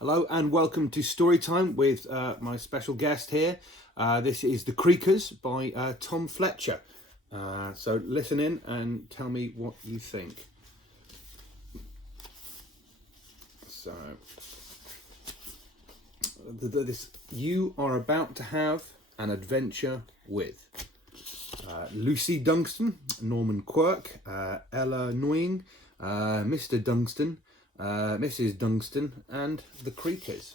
Hello and welcome to Storytime with my special guest here. This is The Creakers by Tom Fletcher. So listen in and tell me what you think. So, you are about to have an adventure with Lucy Dunstan, Norman Quirk, Ella Noying, Mr. Dunstan, Mrs. Dunstan, and the Creakers.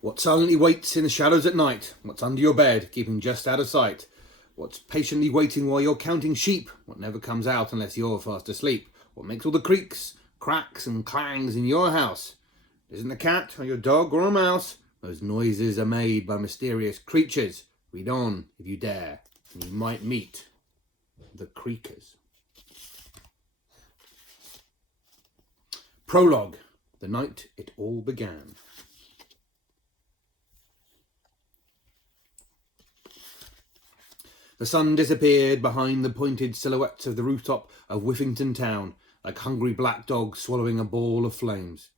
What silently waits in the shadows at night? What's under your bed, keeping just out of sight? What's patiently waiting while you're counting sheep? What never comes out unless you're fast asleep? What makes all the creaks, cracks and clangs in your house? Isn't a cat or your dog or a mouse? Those noises are made by mysterious creatures. Read on if you dare, and you might meet the Creakers. Prologue. The night it all began. The sun disappeared behind the pointed silhouettes of the rooftop of Whiffington town, like hungry black dogs swallowing a ball of flames.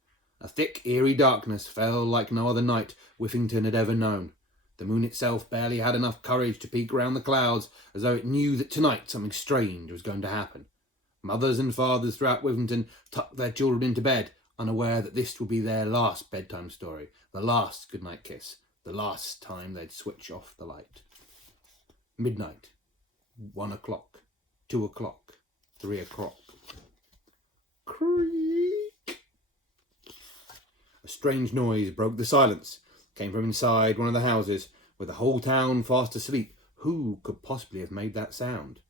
A thick, eerie darkness fell like no other night Whiffington had ever known. The moon itself barely had enough courage to peek round the clouds, as though it knew that tonight something strange was going to happen. Mothers and fathers throughout Whiffington tucked their children into bed, unaware that this would be their last bedtime story, the last goodnight kiss, the last time they'd switch off the light. Midnight, 1 o'clock, 2 o'clock, 3 o'clock. Creak! A strange noise broke the silence. Came from inside one of the houses, with the whole town fast asleep. Who could possibly have made that sound?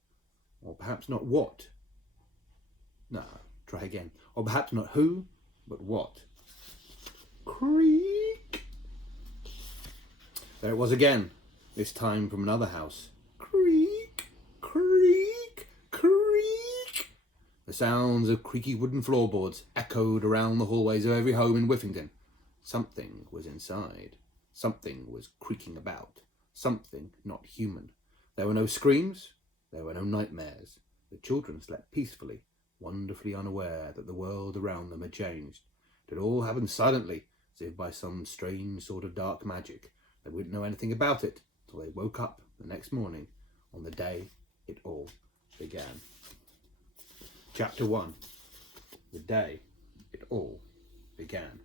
Or perhaps not what? No, try again. Or perhaps not who, but what? Creak! There it was again, this time from another house. Creak, creak, creak. The sounds of creaky wooden floorboards echoed around the hallways of every home in Whiffington. Something was inside. Something was creaking about. Something not human. There were no screams. There were no nightmares. The children slept peacefully, wonderfully unaware that the world around them had changed. It had all happened silently, as if by some strange sort of dark magic. They wouldn't know anything about it till they woke up the next morning, on the day it all began. Chapter 1. The day it all began.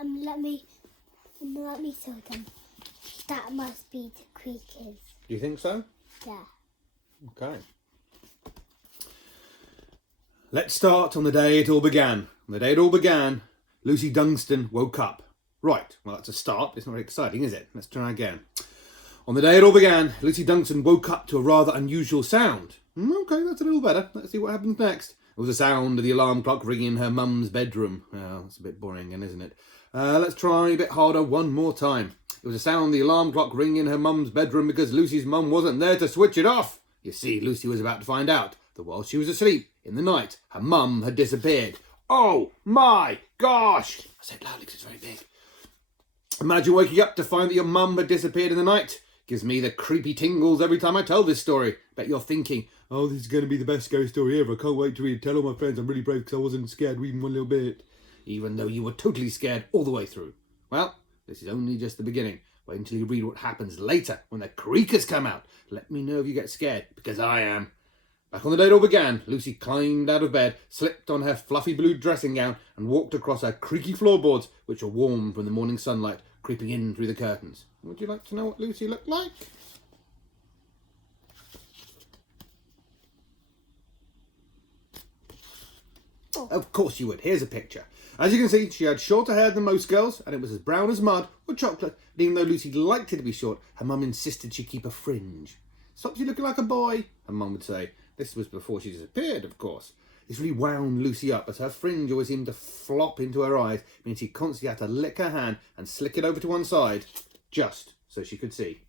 Let me tell them. That must be the Creakers. Do you think so? Yeah. Okay. Let's start on the day it all began. On the day it all began, Lucy Dunstan woke up. Right, well that's a start. It's not very exciting, is it? Let's try again. On the day it all began, Lucy Dunstan woke up to a rather unusual sound. Okay, that's a little better. Let's see what happens next. It was the sound of the alarm clock ringing in her mum's bedroom. Well, that's a bit boring, isn't it? Let's try a bit harder one more time. It was the sound of the alarm clock ringing in her mum's bedroom because Lucy's mum wasn't there to switch it off. You see, Lucy was about to find out that while she was asleep in the night, her mum had disappeared. Oh my gosh! I said loudly because it's very big. Imagine waking up to find that your mum had disappeared in the night. Gives me the creepy tingles every time I tell this story. Bet you're thinking, oh, this is going to be the best scary story ever. I can't wait to read it. Tell all my friends I'm really brave because I wasn't scared even one little bit. Even though you were totally scared all the way through. Well, this is only just the beginning. Wait until you read what happens later when the Creakers come out. Let me know if you get scared, because I am. Back on the day it all began, Lucy climbed out of bed, slipped on her fluffy blue dressing gown, and walked across her creaky floorboards, which were warm from the morning sunlight creeping in through the curtains. Would you like to know what Lucy looked like? Oh. Of course you would. Here's a picture. As you can see, she had shorter hair than most girls, and it was as brown as mud or chocolate. And even though Lucy liked it to be short, her mum insisted she keep a fringe. Stops you looking like a boy, her mum would say. This was before she disappeared, of course. This really wound Lucy up, as her fringe always seemed to flop into her eyes, meaning she constantly had to lick her hand and slick it over to one side, just so she could see.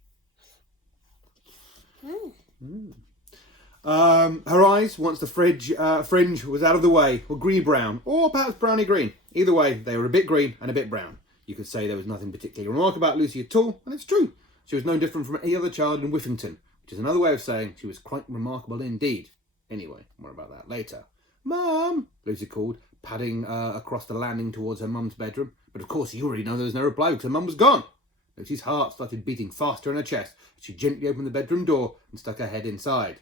Her eyes, once the fringe was out of the way, were green-brown, or perhaps browny-green. Either way, they were a bit green and a bit brown. You could say there was nothing particularly remarkable about Lucy at all, and it's true. She was no different from any other child in Whiffington, which is another way of saying she was quite remarkable indeed. Anyway, more about that later. "Mum," Lucy called, padding across the landing towards her mum's bedroom. But of course you already know there was no reply because her mum was gone. Lucy's heart started beating faster in her chest as she gently opened the bedroom door and stuck her head inside.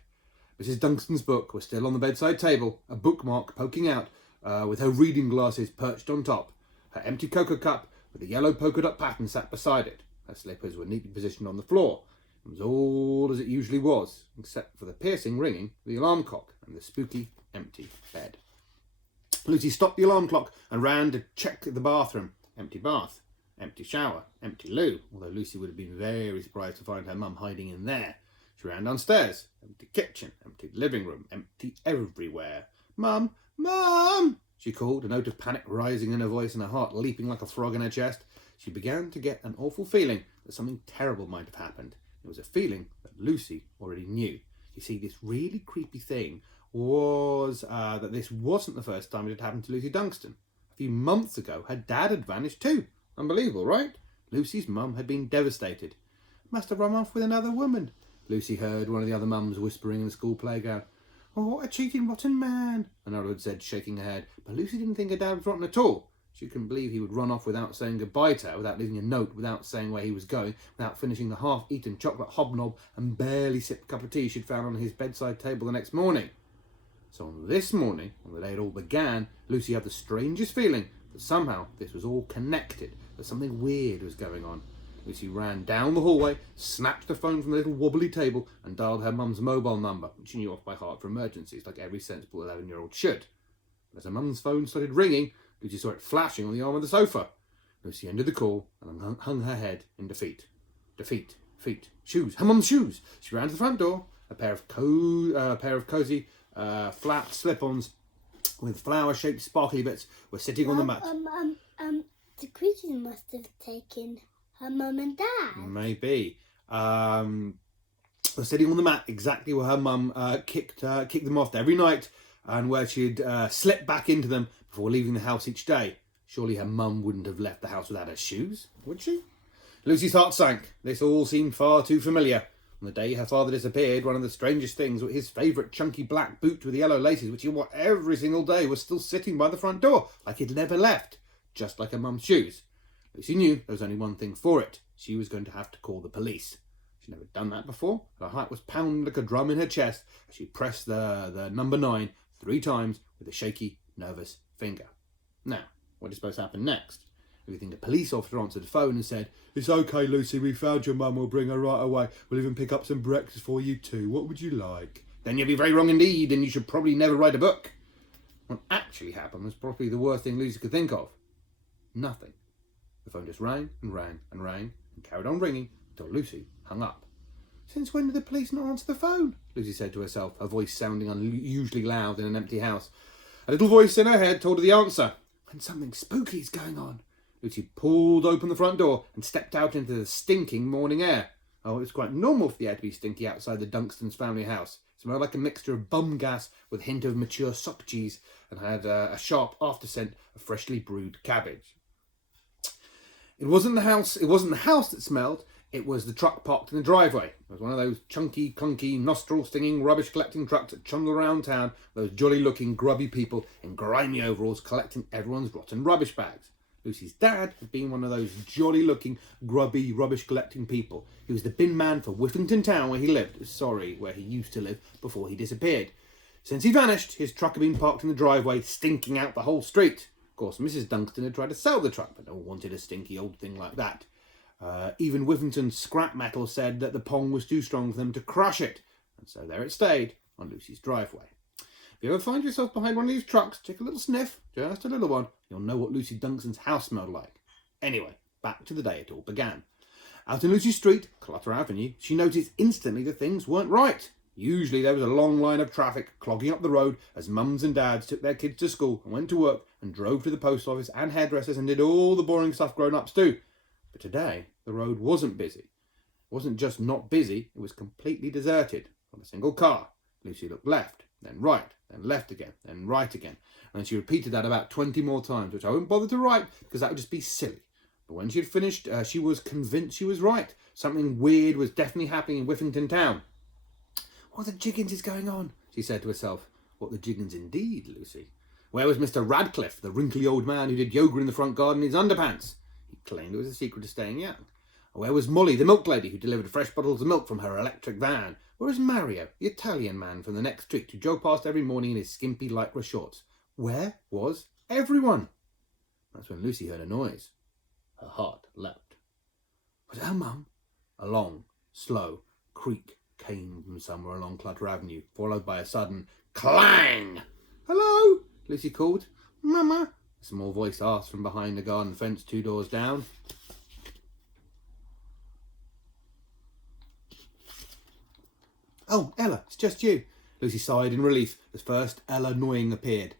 Mrs. Dunstan's book was still on the bedside table, a bookmark poking out, with her reading glasses perched on top. Her empty cocoa cup with a yellow polka dot pattern sat beside it. Her slippers were neatly positioned on the floor. It was all as it usually was, except for the piercing ringing of the alarm clock and the spooky, empty bed. Lucy stopped the alarm clock and ran to check the bathroom. Empty bath, empty shower, empty loo, although Lucy would have been very surprised to find her mum hiding in there. She ran downstairs. Empty kitchen, empty living room, empty everywhere. "Mum, Mum!" she called, a note of panic rising in her voice and her heart leaping like a frog in her chest. She began to get an awful feeling that something terrible might have happened. It was a feeling that Lucy already knew. You see, this really creepy thing was that this wasn't the first time it had happened to Lucy Dunstan. A few months ago, her dad had vanished too. Unbelievable, right? Lucy's mum had been devastated. "Must have run off with another woman," Lucy heard one of the other mums whispering in the school playground. "Oh, what a cheating, rotten man," another had said, shaking her head. But Lucy didn't think her dad was rotten at all. She couldn't believe he would run off without saying goodbye to her, without leaving a note, without saying where he was going, without finishing the half-eaten chocolate hobnob and barely sipped cup of tea she'd found on his bedside table the next morning. So on this morning, on the day it all began, Lucy had the strangest feeling that somehow this was all connected, that something weird was going on. Lucy ran down the hallway, snatched the phone from the little wobbly table and dialed her mum's mobile number, which she knew off by heart for emergencies, like every sensible 11-year-old should. But as her mum's phone started ringing, Lucy saw it flashing on the arm of the sofa. Lucy ended the call and hung her head in defeat. Defeat, feet, shoes, her mum's shoes. She ran to the front door. A pair of cosy, flat slip-ons with flower-shaped sparkly bits were sitting on the mat. The creatures must have taken her mum and dad. Maybe. Were sitting on the mat exactly where her mum kicked them off every night and where she'd slip back into them before leaving the house each day. Surely her mum wouldn't have left the house without her shoes, would she? Lucy's heart sank. This all seemed far too familiar. On the day her father disappeared, one of the strangest things was his favourite chunky black boot with the yellow laces, which he wore every single day, was still sitting by the front door, like he'd never left, just like her mum's shoes. Lucy knew there was only one thing for it. She was going to have to call the police. She'd never done that before. Her heart was pounding like a drum in her chest as she pressed the number 9 3 times with a shaky, nervous finger. Now, what do you suppose happened next? If you think a police officer answered the phone and said, "It's okay, Lucy, we found your mum, we'll bring her right away. We'll even pick up some breakfast for you too. What would you like?" Then you'd be very wrong indeed, and you should probably never write a book. What actually happened was probably the worst thing Lucy could think of. Nothing. The phone just rang and rang and rang and carried on ringing until Lucy hung up. "Since when did the police not answer the phone?" Lucy said to herself, her voice sounding unusually loud in an empty house. A little voice in her head told her the answer. "When something spooky is going on." Lucy pulled open the front door and stepped out into the stinking morning air. Oh, it was quite normal for the air to be stinky outside the Dunstans' family house. It smelled like a mixture of bum gas with a hint of mature sock cheese and had a sharp after scent of freshly brewed cabbage. It wasn't the house that smelled. It was the truck parked in the driveway. It was one of those chunky, clunky, nostril-stinging, rubbish-collecting trucks that trundle around town, those jolly-looking, grubby people in grimy overalls collecting everyone's rotten rubbish bags. Lucy's dad had been one of those jolly-looking, grubby, rubbish-collecting people. He was the bin man for Whiffington Town where he lived. Where he used to live before he disappeared. Since he vanished, his truck had been parked in the driveway, stinking out the whole street. Of course, Mrs. Dunstan had tried to sell the truck, but no one wanted a stinky old thing like that. Even Whiffington's scrap metal said that the pong was too strong for them to crush it, and so there it stayed on Lucy's driveway. If you ever find yourself behind one of these trucks, take a little sniff, just a little one, you'll know what Lucy Dunstan's house smelled like. Anyway, back to the day it all began. Out in Lucy Street, Clutter Avenue, she noticed instantly that things weren't right. Usually there was a long line of traffic clogging up the road as mums and dads took their kids to school and went to work and drove to the post office and hairdressers and did all the boring stuff grown-ups do. But today, the road wasn't busy. It wasn't just not busy, it was completely deserted. Not a single car. Lucy looked left, then right, then left again, then right again. And she repeated that about 20 more times, which I wouldn't bother to write because that would just be silly. But when she had finished, she was convinced she was right. Something weird was definitely happening in Whiffington Town. What the jiggins is going on? She said to herself. What the jiggins indeed, Lucy. Where was Mr. Radcliffe, the wrinkly old man who did yoga in the front garden in his underpants? He claimed it was a secret to staying young. Where was Molly, the milk lady who delivered fresh bottles of milk from her electric van? Where was Mario, the Italian man from the next street who drove past every morning in his skimpy lycra shorts? Where was everyone? That's when Lucy heard a noise. Her heart leapt. Was it her mum? A long, slow creak came from somewhere along Clutter Avenue, followed by a sudden clang. Hello? Lucy called. Mama? A small voice asked from behind the garden fence 2 doors down. Oh, Ella, it's just you. Lucy sighed in relief as first Ella Noying appeared.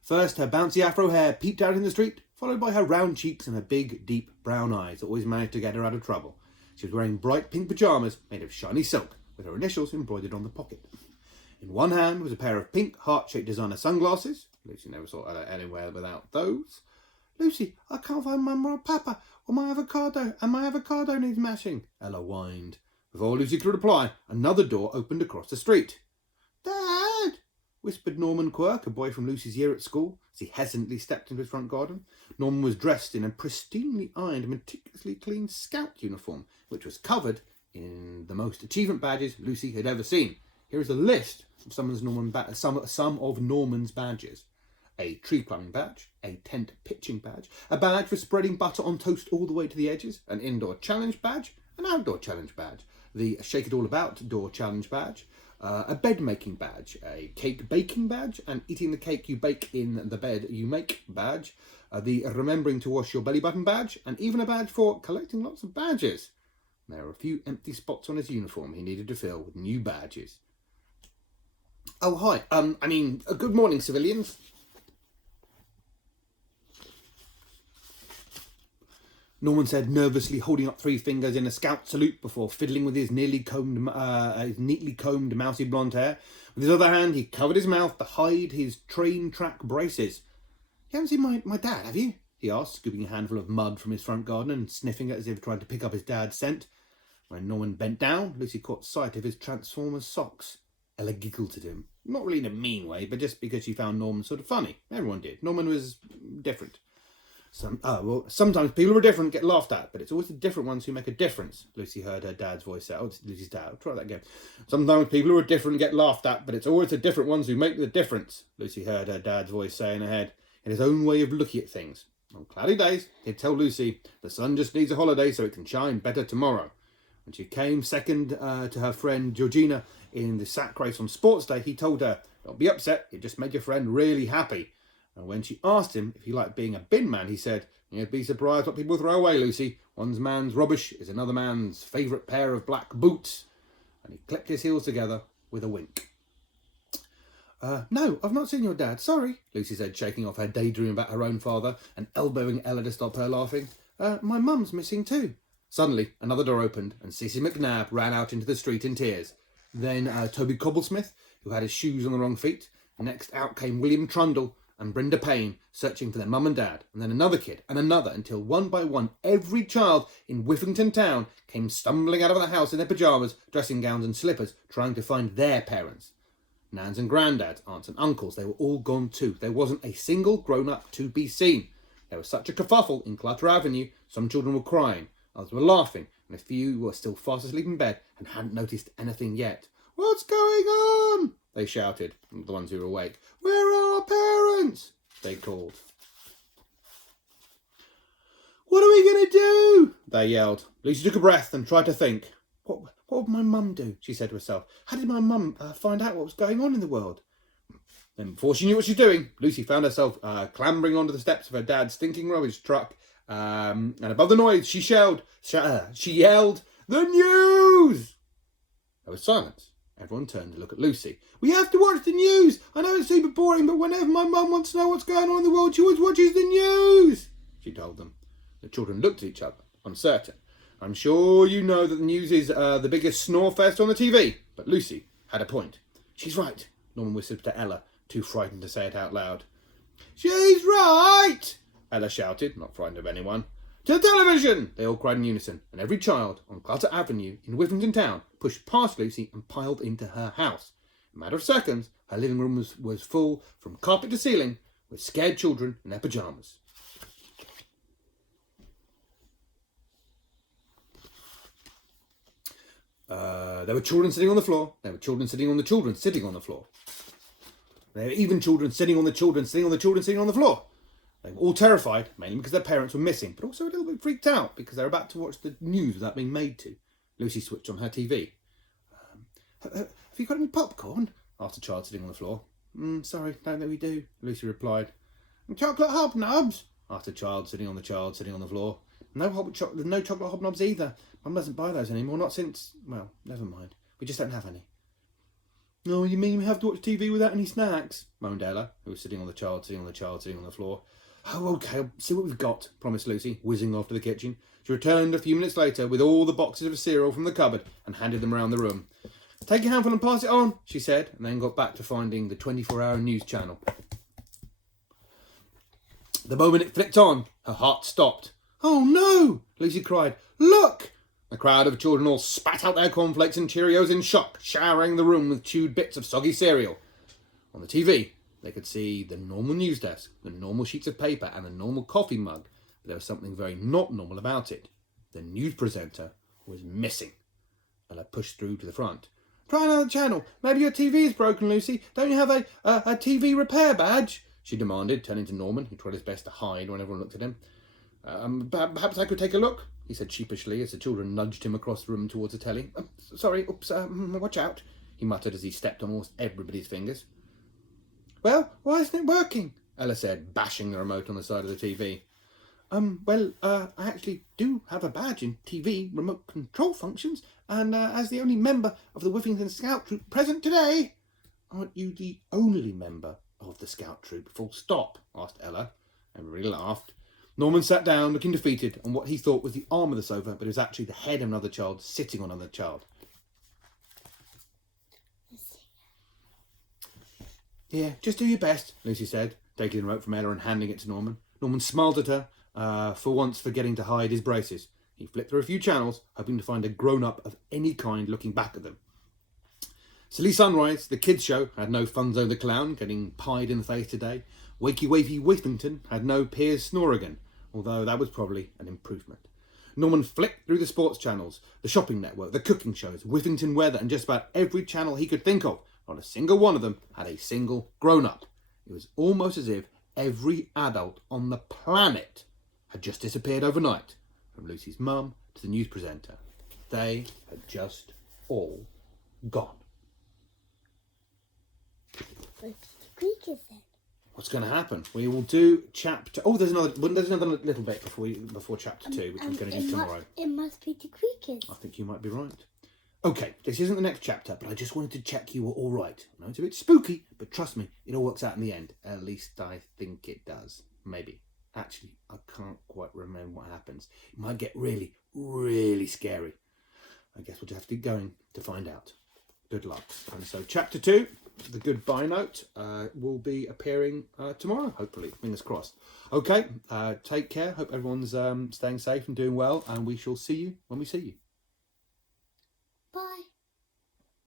First, her bouncy afro hair peeped out in the street, followed by her round cheeks and her big, deep brown eyes that always managed to get her out of trouble. She was wearing bright pink pyjamas made of shiny silk, with her initials embroidered on the pocket. In one hand was a pair of pink, heart-shaped designer sunglasses. Lucy never saw Ella anywhere without those. Lucy, I can't find Mum or Papa, or my avocado, and my avocado needs mashing, Ella whined. Before Lucy could reply, another door opened across the street. Dad, whispered Norman Quirk, a boy from Lucy's year at school, as he hesitantly stepped into his front garden. Norman was dressed in a pristinely ironed, meticulously clean scout uniform, which was covered in the most achievement badges Lucy had ever seen. Here is a list of some of Norman's badges. A tree climbing badge, a tent pitching badge, a badge for spreading butter on toast all the way to the edges, an indoor challenge badge, an outdoor challenge badge, the shake it all about door challenge badge, a bed making badge, a cake baking badge, and eating the cake you bake in the bed you make badge, the remembering to wash your belly button badge, and even a badge for collecting lots of badges. There were a few empty spots on his uniform he needed to fill with new badges. Oh, hi. Good morning, civilians. Norman said, nervously holding up 3 fingers in a scout salute before fiddling with his neatly combed mousy blonde hair. With his other hand, he covered his mouth to hide his train track braces. You haven't seen my dad, have you? He asked, scooping a handful of mud from his front garden and sniffing it as if trying to pick up his dad's scent. When Norman bent down, Lucy caught sight of his Transformers socks. Ella giggled at him. Not really in a mean way, but just because she found Norman sort of funny. Everyone did. Norman was different. Sometimes people who are different get laughed at, but it's always the different ones who make a difference, Lucy heard her dad's voice say. Oh, it's Lucy's dad. I'll try that again. Sometimes people who are different get laughed at, but it's always the different ones who make the difference, Lucy heard her dad's voice say in her head, in his own way of looking at things. On cloudy days, he'd tell Lucy the sun just needs a holiday so it can shine better tomorrow. When she came second to her friend Georgina in the sack race on sports day, he told her, don't be upset, it just made your friend really happy. And when she asked him if he liked being a bin man, he said, you'd be surprised what people throw away, Lucy. One man's rubbish is another man's favourite pair of black boots. And he clicked his heels together with a wink. No, I've not seen your dad, sorry, Lucy said, shaking off her daydream about her own father and elbowing Ella to stop her laughing. My mum's missing too. Suddenly, another door opened and Cissy McNabb ran out into the street in tears. Then Toby Cobblesmith, who had his shoes on the wrong feet. Next out came William Trundle and Brenda Payne, searching for their mum and dad, and then another kid, and another, until one by one, every child in Whiffington Town came stumbling out of the house in their pyjamas, dressing gowns and slippers, trying to find their parents. Nans and granddads, aunts and uncles, they were all gone too. There wasn't a single grown-up to be seen. There was such a kerfuffle in Clutter Avenue, some children were crying, others were laughing, and a few were still fast asleep in bed and hadn't noticed anything yet. What's going on? They shouted, the ones who were awake. Where are our parents? They called. What are we going to do? They yelled. Lucy took a breath and tried to think. What would my mum do? She said to herself. How did my mum find out what was going on in the world? Then before she knew what she was doing, Lucy found herself clambering onto the steps of her dad's stinking rubbish truck. And above the noise, she yelled, the news! There was silence. Everyone turned to look at Lucy. We have to watch the news. I know it's super boring, but whenever my mum wants to know what's going on in the world, she always watches the news, she told them. The children looked at each other, uncertain. I'm sure you know that the news is the biggest snore fest on the TV, but Lucy had a point. She's right, Norman whispered to Ella, too frightened to say it out loud. She's right, Ella shouted, not frightened of anyone. To the television, they all cried in unison, and every child on Clutter Avenue in Whiffington Town pushed past Lucy and piled into her house. In a matter of seconds, her living room was full from carpet to ceiling with scared children in their pyjamas. There were children sitting on the floor. There were children sitting on the children sitting on the floor. There were even children sitting on the children sitting on the children sitting on the floor. They were all terrified, mainly because their parents were missing, but also a little bit freaked out because they were about to watch the news without being made to. Lucy switched on her TV. Have you got any popcorn? Asked a child sitting on the floor. Sorry, don't think we do, Lucy replied. And chocolate hobnobs? Asked a child sitting on the floor. No chocolate hobnobs either. Mum doesn't buy those anymore, not since... Well, never mind. We just don't have any. Oh, you mean we have to watch TV without any snacks? Moaned Ella, who was sitting on the floor. Oh, OK, I'll see what we've got, promised Lucy, whizzing off to the kitchen. She returned a few minutes later with all the boxes of cereal from the cupboard and handed them around the room. Take your handful and pass it on, she said, and then got back to finding the 24-hour news channel. The moment it flicked on, her heart stopped. Oh no, Lucy cried. Look! A crowd of children all spat out their cornflakes and Cheerios in shock, showering the room with chewed bits of soggy cereal. On the TV, they could see the normal news desk, the normal sheets of paper and the normal coffee mug, but there was something very not normal about it. The news presenter was missing. Ella pushed through to the front. Try another channel. Maybe your TV is broken, Lucy. Don't you have a TV repair badge? She demanded, turning to Norman, who tried his best to hide when everyone looked at him. Perhaps I could take a look, he said sheepishly as the children nudged him across the room towards the telly. Sorry, oops, watch out, he muttered as he stepped on almost everybody's fingers. Well, why isn't it working? Ella said, bashing the remote on the side of the TV. I actually do have a badge in TV remote control functions, and as the only member of the Whiffington Scout Troop present today... Aren't you the only member of the Scout Troop, full stop? Asked Ella. Everybody laughed. Norman sat down, looking defeated, on what he thought was the arm of the sofa, but it was actually the head of another child sitting on another child. Yeah, just do your best, Lucy said, taking the remote from Ella and handing it to Norman. Norman smiled at her, for once forgetting to hide his braces. He flipped through a few channels, hoping to find a grown-up of any kind looking back at them. Silly Sunrise, the kids' show, had no Funzo the Clown getting pied in the face today. Wakey Wakey Whiffington had no Piers Snorrigan, although that was probably an improvement. Norman flicked through the sports channels, the shopping network, the cooking shows, Whiffington weather, and just about every channel he could think of. Not a single one of them had a single grown-up. It was almost as if every adult on the planet had just disappeared overnight, from Lucy's mum to the news presenter. They had just all gone. What's going to happen? We will do chapter... Oh, there's another little bit before chapter 2, which we're going to do tomorrow. It must be the creatures. I think you might be right. Okay, this isn't the next chapter, but I just wanted to check you were all right. I know it's a bit spooky, but trust me, it all works out in the end. At least I think it does. Maybe. Actually, I can't quite remember what happens. It might get really, really scary. I guess we'll just have to keep going to find out. Good luck. And so chapter 2, the goodbye note, will be appearing tomorrow, hopefully. Fingers crossed. Okay, take care. Hope everyone's staying safe and doing well, and we shall see you when we see you.